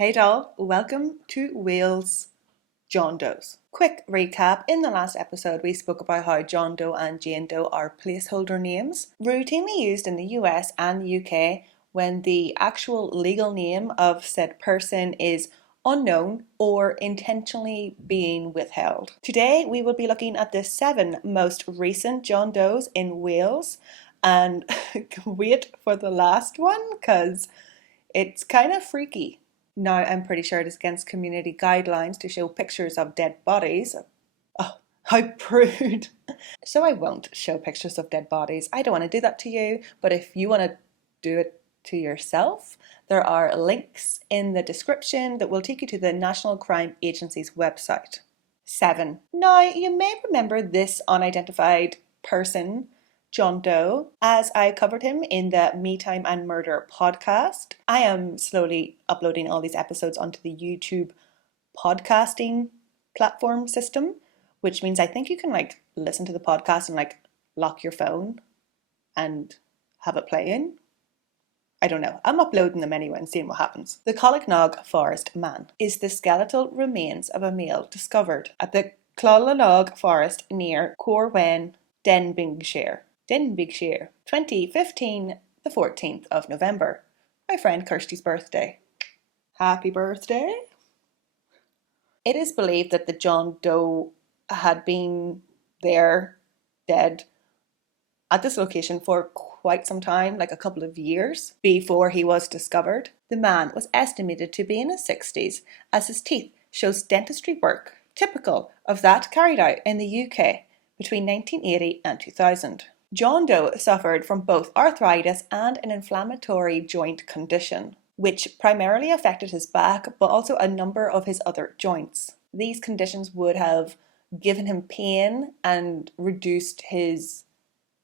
Hey doll, welcome to Wales John Doe's. Quick recap, in the last episode we spoke about how John Doe and Jane Doe are placeholder names, routinely used in the US and the UK when the actual legal name of said person is unknown or intentionally being withheld. Today we will be looking at the 7 most recent John Does in Wales, and wait for the last one because it's kind of freaky. Now, I'm pretty sure it is against community guidelines to show pictures of dead bodies. Oh, how prude. So I won't show pictures of dead bodies. I don't want to do that to you, but if you want to do it to yourself, there are links in the description that will take you to the National Crime Agency's website. 7. Now, you may remember this unidentified person, John Doe, as I covered him in the Me Time and Murder podcast. I am slowly uploading all these episodes onto the YouTube podcasting platform system, which means I think you can listen to the podcast and lock your phone and have it playing. I don't know. I'm uploading them anyway and seeing what happens. The Collicknog Forest Man is the skeletal remains of a male discovered at the Clolanog Forest near Corwen, Denbighshire, 2015, the 14th of November. My friend Kirsty's birthday. Happy birthday. It is believed that the John Doe had been there, dead, at this location for quite some time, like a couple of years, before he was discovered. The man was estimated to be in his 60s, as his teeth shows dentistry work, typical of that carried out in the UK between 1980 and 2000. John Doe suffered from both arthritis and an inflammatory joint condition, which primarily affected his back, but also a number of his other joints. These conditions would have given him pain and reduced his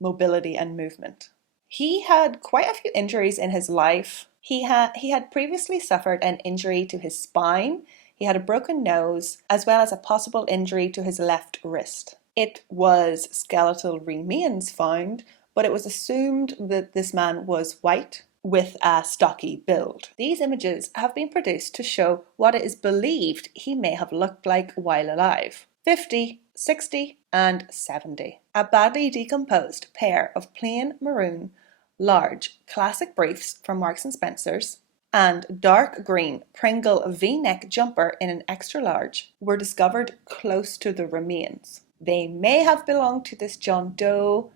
mobility and movement. He had quite a few injuries in his life. He had previously suffered an injury to his spine. He had a broken nose, as well as a possible injury to his left wrist. It was skeletal remains found, but it was assumed that this man was white with a stocky build. These images have been produced to show what it is believed he may have looked like while alive. 50, 60 and 70. A badly decomposed pair of plain maroon, large classic briefs from Marks and Spencer's and dark green Pringle V-neck jumper in an extra large were discovered close to the remains. They may have belonged to this John Doe,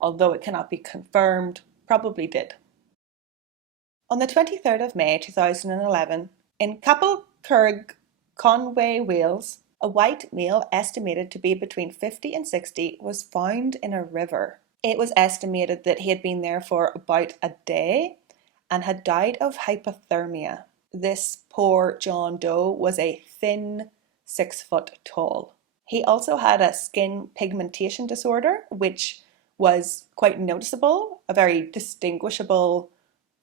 although it cannot be confirmed, probably did. On the 23rd of May 2011, in Capelcurreg, Conway, Wales, a white male estimated to be between 50 and 60 was found in a river. It was estimated that he had been there for about a day and had died of hypothermia. This poor John Doe was a thin 6 foot tall. He also had a skin pigmentation disorder, which was quite noticeable, a very distinguishable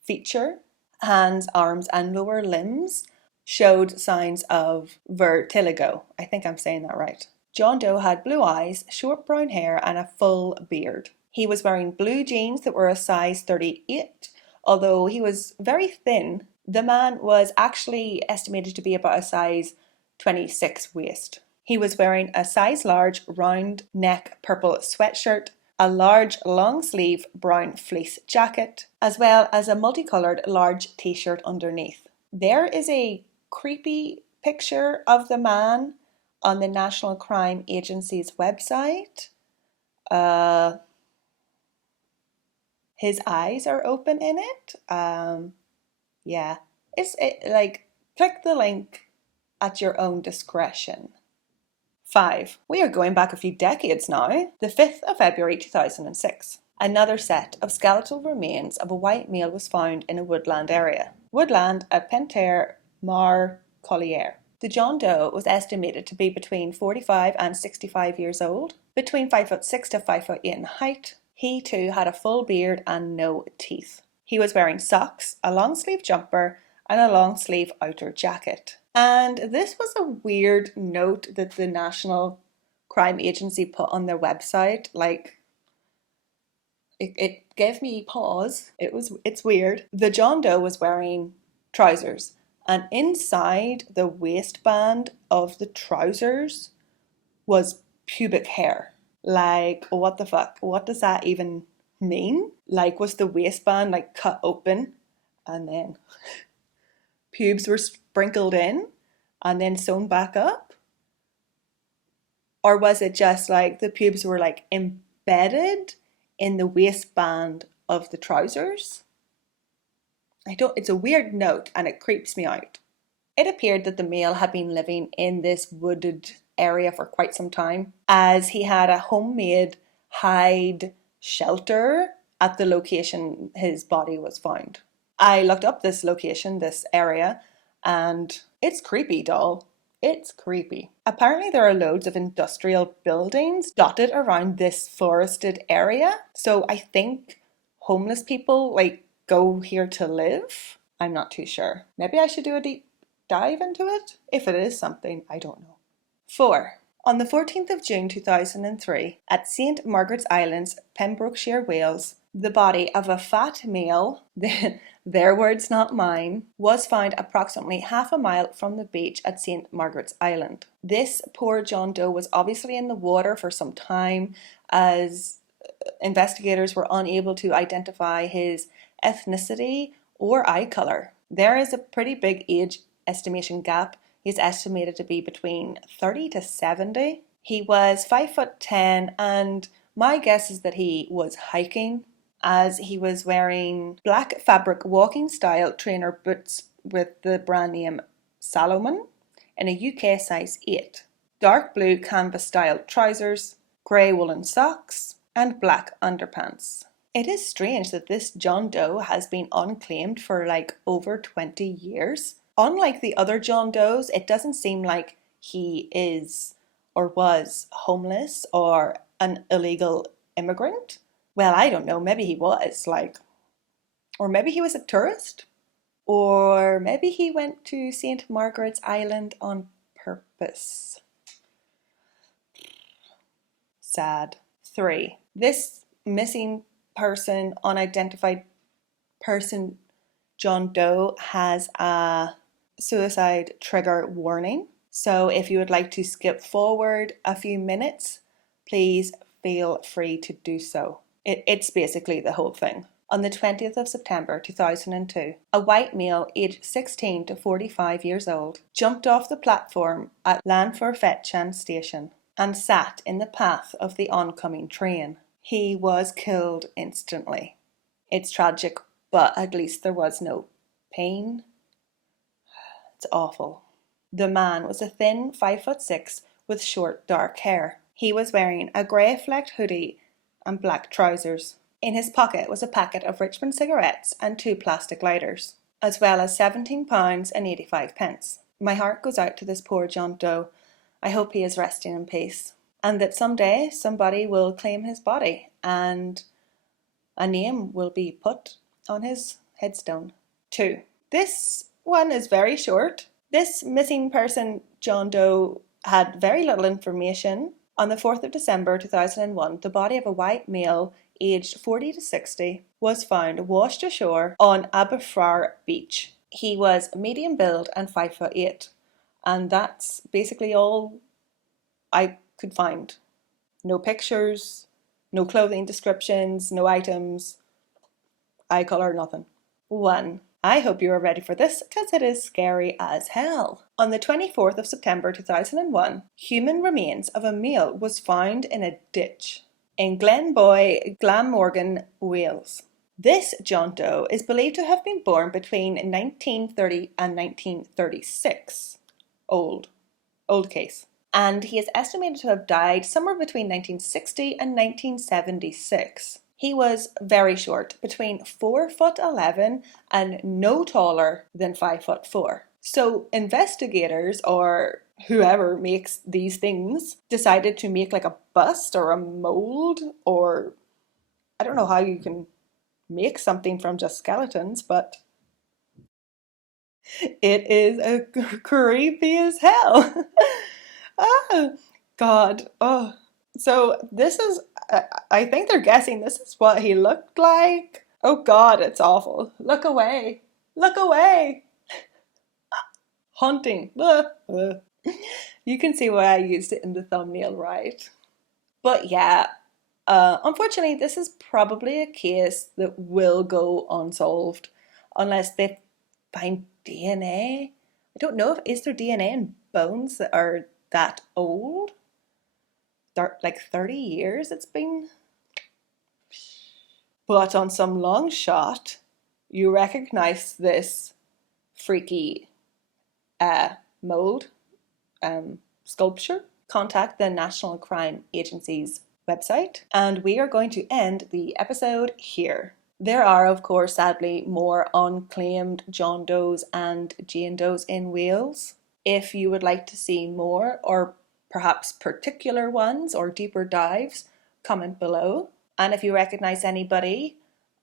feature. Hands, arms, and lower limbs showed signs of vertigo. I think I'm saying that right. John Doe had blue eyes, short brown hair, and a full beard. He was wearing blue jeans that were a size 38. Although he was very thin, the man was actually estimated to be about a size 26 waist. He was wearing a size large round neck purple sweatshirt, a large long sleeve brown fleece jacket, as well as a multicoloured large t-shirt underneath. There is a creepy picture of the man on the National Crime Agency's website. His eyes are open in it. Yeah. Click the link at your own discretion. 5. We are going back a few decades now. The 5th of February 2006. Another set of skeletal remains of a white male was found in a woodland area. Woodland at Pentair Mar Collier. The John Doe was estimated to be between 45 and 65 years old, between 5'6" to 5'8" in height. He too had a full beard and no teeth. He was wearing socks, a long sleeve jumper, and a long sleeve outer jacket. And this was a weird note that the National Crime Agency put on their website. It gave me pause. It's weird. The John Doe was wearing trousers and inside the waistband of the trousers was pubic hair. Like, what the fuck? What does that even mean? Like, was the waistband like cut open and then pubes were sprinkled in and then sewn back up? Or was it just like the pubes were like embedded in the waistband of the trousers? It's a weird note and it creeps me out. It appeared that the male had been living in this wooded area for quite some time, as he had a homemade hide shelter at the location his body was found. I looked up this location, this area, and it's creepy, doll. It's creepy. Apparently there are loads of industrial buildings dotted around this forested area, so I think homeless people like go here to live. I'm not too sure. Maybe I should do a deep dive into it, if it is something, I don't know. 4. On the 14th of June 2003, at St. Margaret's Islands, Pembrokeshire, Wales, the body of a fat male, their words not mine, was found approximately half a mile from the beach at St. Margaret's Island. This poor John Doe was obviously in the water for some time, as investigators were unable to identify his ethnicity or eye colour. There is a pretty big age estimation gap. He's estimated to be between 30 to 70. He was 5'10", and my guess is that he was hiking, as he was wearing black fabric walking style trainer boots with the brand name Salomon in a UK size 8, dark blue canvas style trousers, grey woolen socks, and black underpants. It is strange that this John Doe has been unclaimed for like over 20 years. Unlike the other John Does, it doesn't seem like he is or was homeless or an illegal immigrant. Well, I don't know, maybe he was, or maybe he was a tourist, or maybe he went to St. Margaret's Island on purpose. Sad. 3. This missing person, unidentified person, John Doe, has a suicide trigger warning. So if you would like to skip forward a few minutes, please feel free to do so. It's basically the whole thing. On the 20th of September 2002, a white male aged 16 to 45 years old jumped off the platform at Llanfairfetchan station and sat in the path of the oncoming train. He was killed instantly. It's tragic, but at least there was no pain. It's awful. The man was a thin 5'6" with short dark hair. He was wearing a grey flecked hoodie and black trousers. In his pocket was a packet of Richmond cigarettes and 2 plastic lighters, as well as £17 and 85 pence. My heart goes out to this poor John Doe. I hope he is resting in peace, and that someday somebody will claim his body and a name will be put on his headstone. 2. This one is very short. This missing person, John Doe, had very little information. On the 4th of December 2001, the body of a white male aged 40 to 60 was found washed ashore on Aberfrar Beach. He was medium build and 5'8", and that's basically all I could find. No pictures, no clothing descriptions, no items, eye colour, nothing. 1. I hope you are ready for this, because it is scary as hell. On the 24th of September 2001, human remains of a male was found in a ditch in Glenboy, Glamorgan, Wales. This John Doe is believed to have been born between 1930 and 1936. Old case. And he is estimated to have died somewhere between 1960 and 1976. He was very short, between 4'11" and no taller than 5'4". So investigators, or whoever makes these things, decided to make like a bust or a mold, or I don't know how you can make something from just skeletons, but it is a creepy as hell. Oh, God. Oh. So this is, I think they're guessing this is what he looked like. Oh God, it's awful. Look away. Look away. Haunting. You can see why I used it in the thumbnail, right? But yeah, unfortunately, this is probably a case that will go unsolved unless they find DNA. I don't know if is there DNA in bones that are that old? Like 30 years it's been. But on some long shot, you recognize this freaky mold sculpture. Contact the National Crime Agency's website, and we are going to end the episode here. There are, of course, sadly, more unclaimed John Does and Jane Does in Wales. If you would like to see more, or perhaps particular ones or deeper dives, comment below. And if you recognise anybody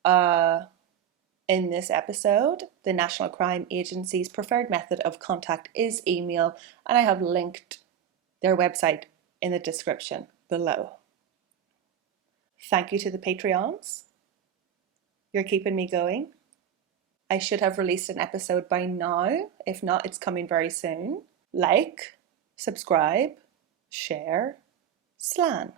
in this episode, the National Crime Agency's preferred method of contact is email, and I have linked their website in the description below. Thank you to the Patreons. You're keeping me going. I should have released an episode by now. If not, it's coming very soon. Like, subscribe, share, slan.